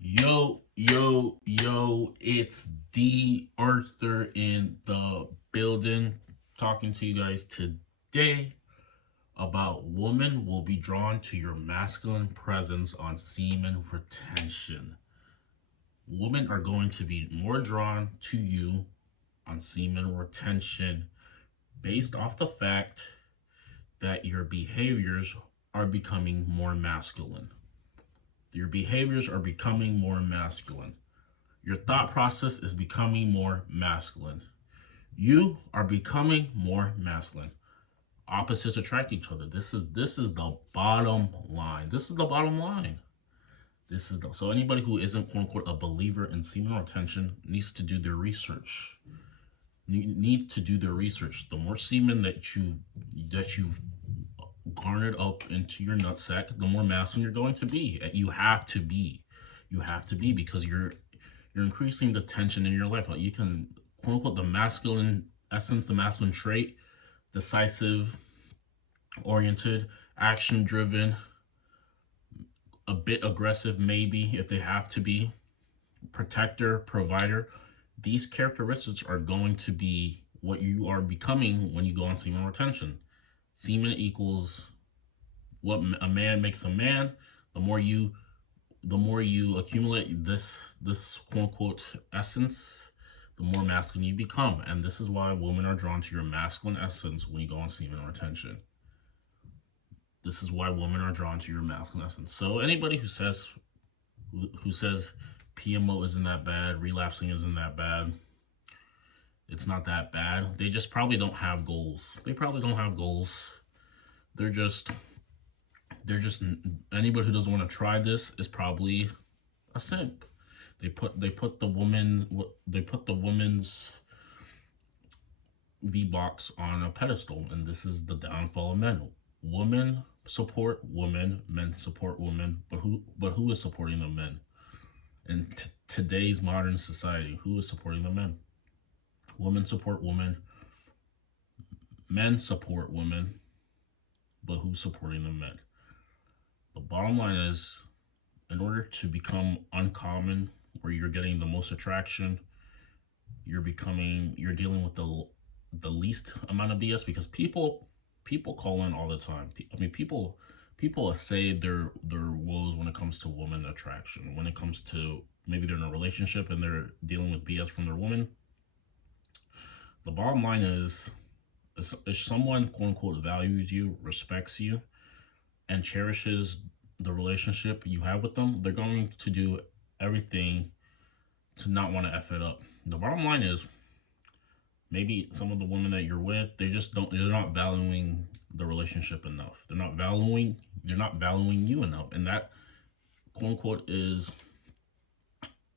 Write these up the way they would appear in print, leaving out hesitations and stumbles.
Yo, it's D.Arthur in the building talking to you guys today about women will be drawn to your masculine presence on semen retention. Women are going to be more drawn to you on semen retention based off the fact that your behaviors are becoming more masculine. Your behaviors are becoming more masculine. Your thought process is becoming more masculine. You are becoming more masculine. Opposites attract each other. This is the bottom line. This is the bottom line. So anybody who isn't quote unquote a believer in semen retention needs to do their research. Need to do their research. The more semen that you garnered up into your nutsack, the more masculine you're going to be. You have to be. You have to be because you're increasing the tension in your life. Like you can quote unquote the masculine essence, the masculine trait, decisive, oriented, action driven, a bit aggressive maybe if they have to be, protector, provider. These characteristics are going to be what you are becoming when you go on semen retention. Semen equals what a man makes a man. The more you accumulate this quote unquote essence, the more masculine you become. And this is why women are drawn to your masculine essence when you go on semen retention. This is why women are drawn to your masculine essence. So anybody who says PMO isn't that bad, relapsing isn't that bad, it's not that bad. They just probably don't have goals. They probably don't have goals. They're just anybody who doesn't want to try this is probably a simp. They put the woman's V box on a pedestal, and this is the downfall of men. Women support women, men support women, but who is supporting the men in today's modern society? Who is supporting the men? Women support women, men support women, but who's supporting the men? The bottom line is, in order to become uncommon, where you're getting the most attraction, you're dealing with the least amount of BS, because people call in all the time. I mean, people say their woes when it comes to woman attraction. When it comes to maybe they're in a relationship and they're dealing with BS from their woman. The bottom line is, if someone quote unquote values you, respects you, and cherishes the relationship you have with them, they're going to do everything to not want to F it up. The bottom line is, maybe some of the women that you're with, they're not valuing the relationship enough. They're not valuing you enough. And that quote unquote is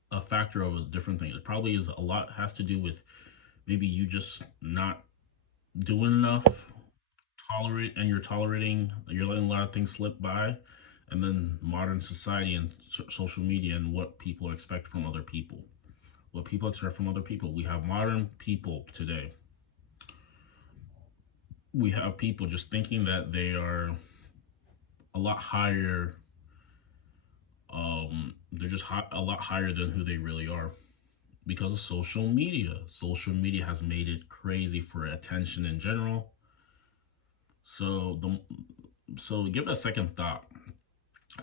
a factor of a different thing. It probably is a lot has to do with maybe you just not doing enough, you're letting a lot of things slip by, and then modern society and social media and what people expect from other people. What people expect from other people. We have modern people today. We have people just thinking that they are a lot higher. They're just a lot higher than who they really are because of social media. Social media has made it crazy for attention in general. So give it a second thought.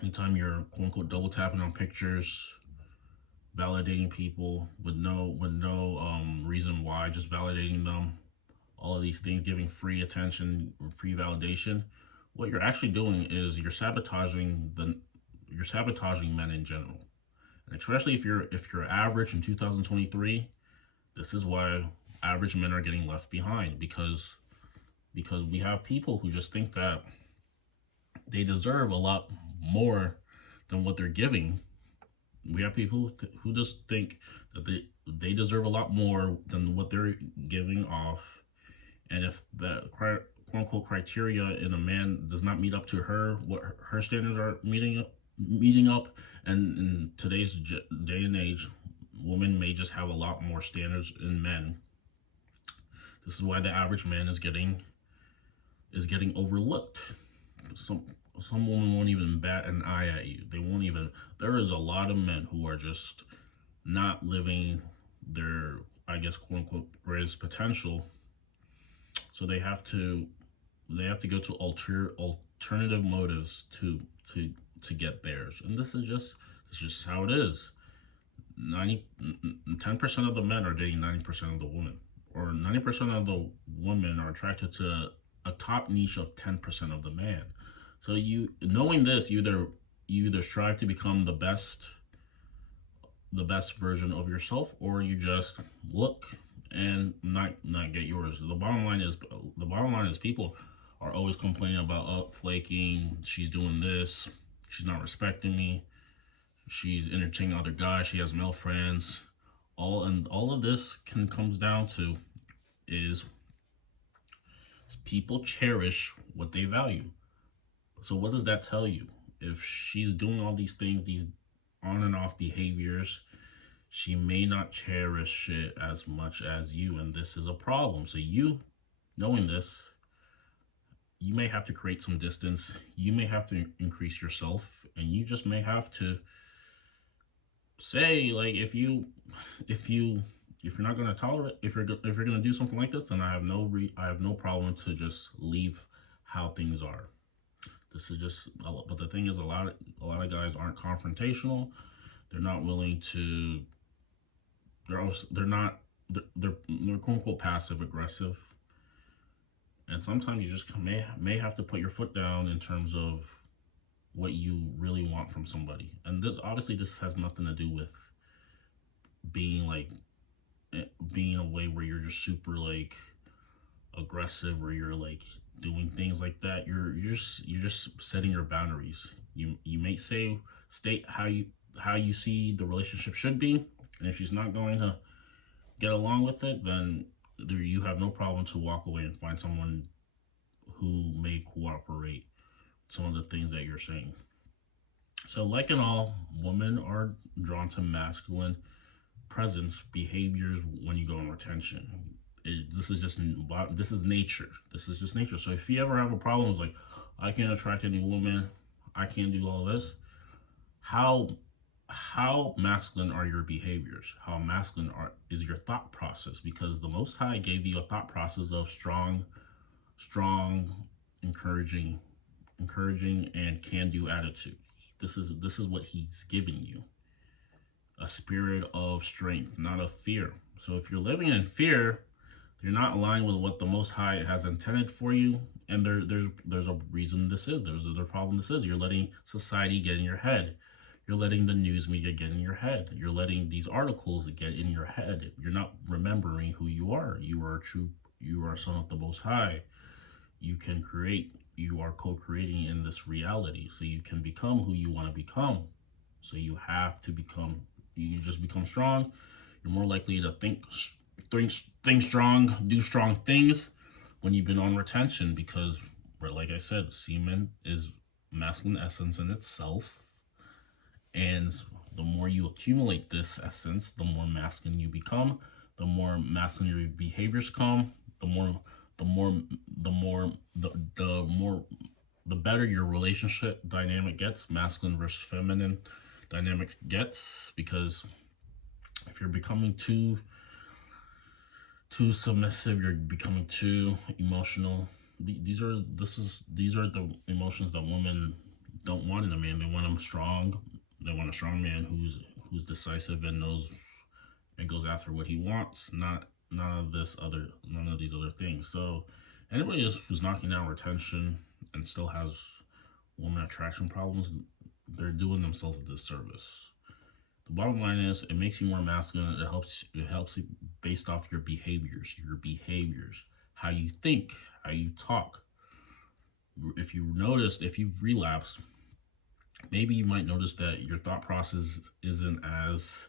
Anytime you're quote unquote double tapping on pictures, validating people with no reason why, just validating them, all of these things, giving free attention, free validation. What you're actually doing is you're sabotaging men in general, and especially if you're average in 2023. This is why average men are getting left behind, because we have people who just think that they deserve a lot more than what they're giving. We have people who just think that they deserve a lot more than what they're giving off, and if the quote unquote criteria in a man does not meet up to what her standards are meeting up, and in today's day and age, women may just have a lot more standards in men. This is why the average man is getting overlooked. some women won't even bat an eye at you. They won't even. There is a lot of men who are just not living their, I guess, quote unquote, greatest potential. So they have to go to alternative motives to get theirs, and this is just how it is. 90 10% of the men are dating 90% of the women, or 90% of the women are attracted to a top niche of 10% of the man. So you knowing this, you either strive to become the best version of yourself, or you just look and not get yours. The bottom line is people are always complaining about, oh, flaking, she's doing this, she's not respecting me, she's entertaining other guys, she has male friends. All of this comes down to is people cherish what they value. So what does that tell you? If she's doing all these things, these on and off behaviors, she may not cherish it as much as you, and this is a problem. So you, knowing this, you may have to create some distance. You may have to increase yourself, and you just may have to say, like, if you're not going to tolerate, if you're going to do something like this, then I have no problem to just leave how things are. This is just, but the thing is, a lot of guys aren't confrontational. They're not willing to. They're quote unquote passive aggressive, and sometimes you just may have to put your foot down in terms of what you really want from somebody. And this has nothing to do with being like being a way where you're just super like aggressive, or you're like doing things like that. You're just setting your boundaries. You may state how you see the relationship should be, and if she's not going to get along with it, then you have no problem to walk away and find someone who may cooperate with some of the things that you're saying. So, like in all, women are drawn to masculine presence behaviors when you go on retention. This is nature. This is just nature. So if you ever have a problem, it's like, I can't attract any woman, I can't do all this. How masculine are your behaviors? How masculine is your thought process? Because the Most High gave you a thought process of strong, encouraging, and can-do attitude. This is what He's giving you: a spirit of strength, not of fear. So if you're living in fear, you're not aligned with what the Most High has intended for you, and there's a reason this is. There's a problem. This is, you're letting society get in your head. You're letting the news media get in your head. You're letting these articles get in your head. You're not remembering who you are. You are true. You are a son of the Most High. You can create. You are co-creating in this reality, so you can become who you want to become. So you have to become. You just become strong. You're more likely to think strong, do strong things when you've been on retention, because, like I said, semen is masculine essence in itself, and the more you accumulate this essence, the more masculine you become. The more masculine your behaviors come. The better your relationship dynamic gets, masculine versus feminine dynamic gets, because if you're becoming too submissive, you're becoming too emotional. These are the emotions that women don't want in a man. They want him strong. They want a strong man who's decisive and knows and goes after what he wants, not none of these other things. So anybody who's knocking down retention and still has woman attraction problems, they're doing themselves a disservice. The bottom line is, it makes you more masculine. It helps you based off your behaviors, how you think, how you talk. If you've relapsed, maybe you might notice that your thought process isn't as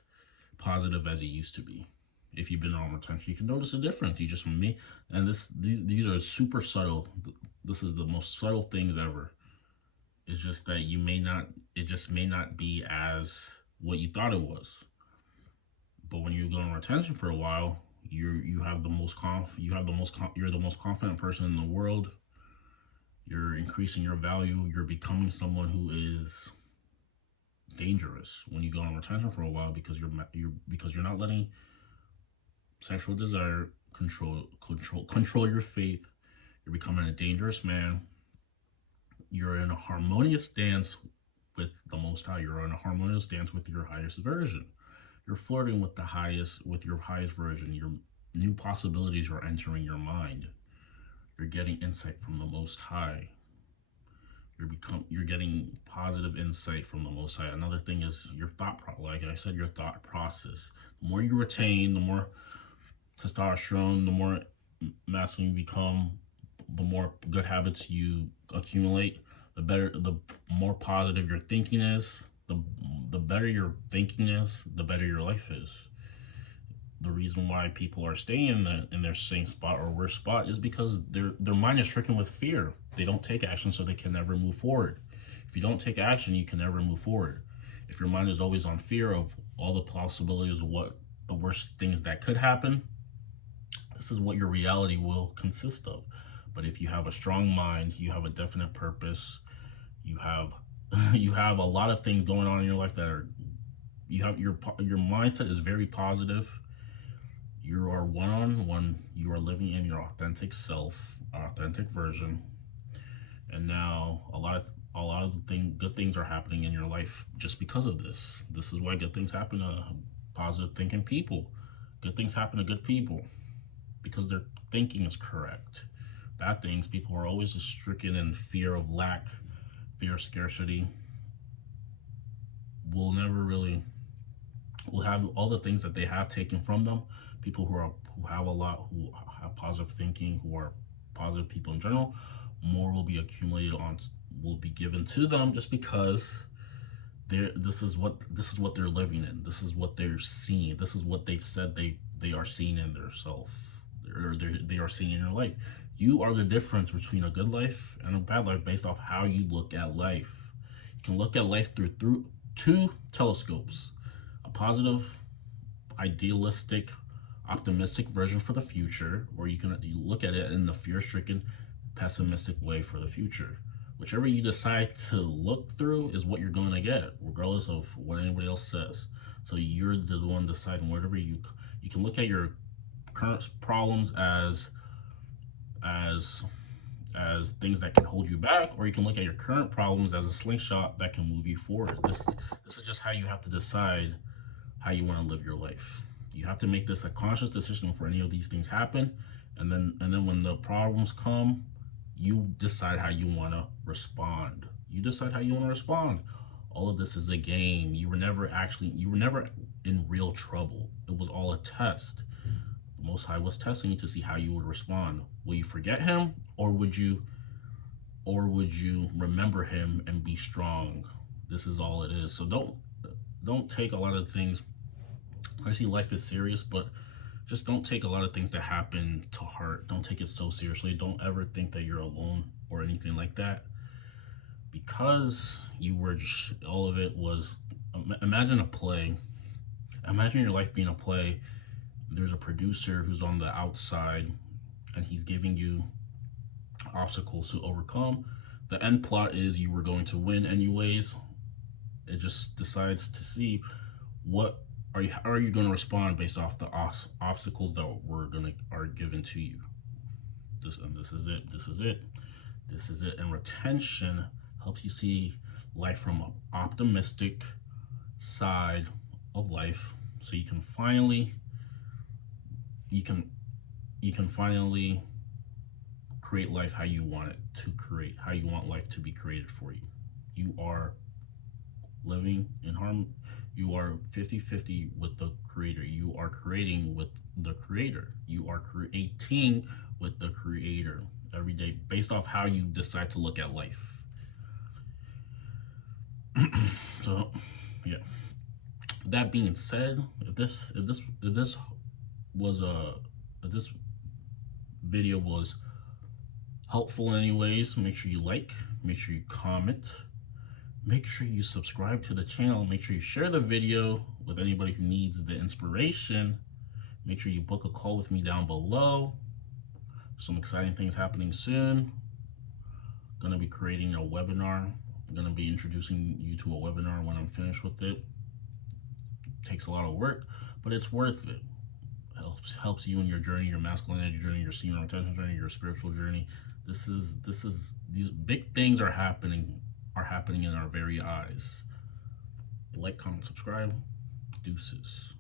positive as it used to be. If you've been on retention, you can notice a difference. You just may, and these are super subtle. This is the most subtle things ever. It's just that it just may not be as what you thought it was. But when you go on retention for a while, you're the most confident person in the world. You're increasing your value. You're becoming someone who is dangerous when you go on retention for a while, because you're not letting sexual desire control your faith. You're becoming a dangerous man. You're in a harmonious dance with the Most High. You're in a harmonious dance with your highest version. You're flirting with your highest version. Your new possibilities are entering your mind. You're getting insight from the Most High. You're getting positive insight from the Most High. Another thing is like I said, your thought process. The more you retain, the more testosterone, the more masculine you become, the more good habits you accumulate, the more positive your thinking is. The better your thinking is, the better your life is. The reason why people are staying in their same spot or worse spot is because their mind is stricken with fear. They don't take action, so they can never move forward. If you don't take action, you can never move forward. If your mind is always on fear of all the possibilities of what the worst things that could happen, this is what your reality will consist of. But if you have a strong mind, you have a definite purpose, you have you have a lot of things going on in your life that are your mindset is very positive. You are one-on-one. You are living in your authentic self, authentic version, and now a lot of good things are happening in your life just because of this. This is why good things happen to positive thinking people. Good things happen to good people because their thinking is correct. Bad things, people are always stricken in fear of lack, fear of scarcity. Will have all the things that they have taken from them. People who have a lot, who have positive thinking, who are positive people in general, more will be given to them just because this is what they're living in. This is what they're seeing. This is what they've said they are seeing in their self, or they are seeing in their life. You are the difference between a good life and a bad life based off how you look at life. You can look at life through two telescopes: a positive, idealistic, optimistic version for the future, or you look at it in the fear-stricken, pessimistic way for the future. Whichever you decide to look through is what you're going to get, regardless of what anybody else says. So you're the one deciding. Whatever you can look at your current problems as things that can hold you back, or you can look at your current problems as a slingshot that can move you forward. This is just how you have to decide how you want to live your life. You have to make this a conscious decision before any of these things happen, and then when the problems come, you decide how you want to respond. You decide how you want to respond. All of this is a game. You were never in real trouble. It was all a test. The Most High was testing you to see how you would respond. Will you forget him, or would you remember him and be strong? This is all it is. So don't take a lot of things. I see life is serious, but just don't take a lot of things that happen to heart. Don't take it so seriously. Don't ever think that you're alone or anything like that, because all of it was. Imagine a play. Imagine your life being a play. There's a producer who's on the outside, and he's giving you obstacles to overcome. The end plot is you were going to win anyways. It just decides to see how are you going to respond based off the obstacles that are given to you. This is it. And retention helps you see life from an optimistic side of life, so you can finally create life how you want it to create, how you want life to be created for you. You are living in harmony. You are 50-50 with the Creator. You are creating with the Creator. You are creating with the Creator every day based off how you decide to look at life. So, yeah. That being said, if this video was helpful anyways, make sure you like, make sure you comment, make sure you subscribe to the channel, make sure you share the video with anybody who needs the inspiration. Make sure you book a call with me down below. Some exciting things happening soon. Going to be creating a webinar. I'm going to be introducing you to a webinar when I'm finished with it. Takes a lot of work, but it's worth it. Helps you in your journey, your masculinity journey, your semen retention journey, your spiritual journey. These big things are happening in our very eyes. Like, comment, subscribe. Deuces.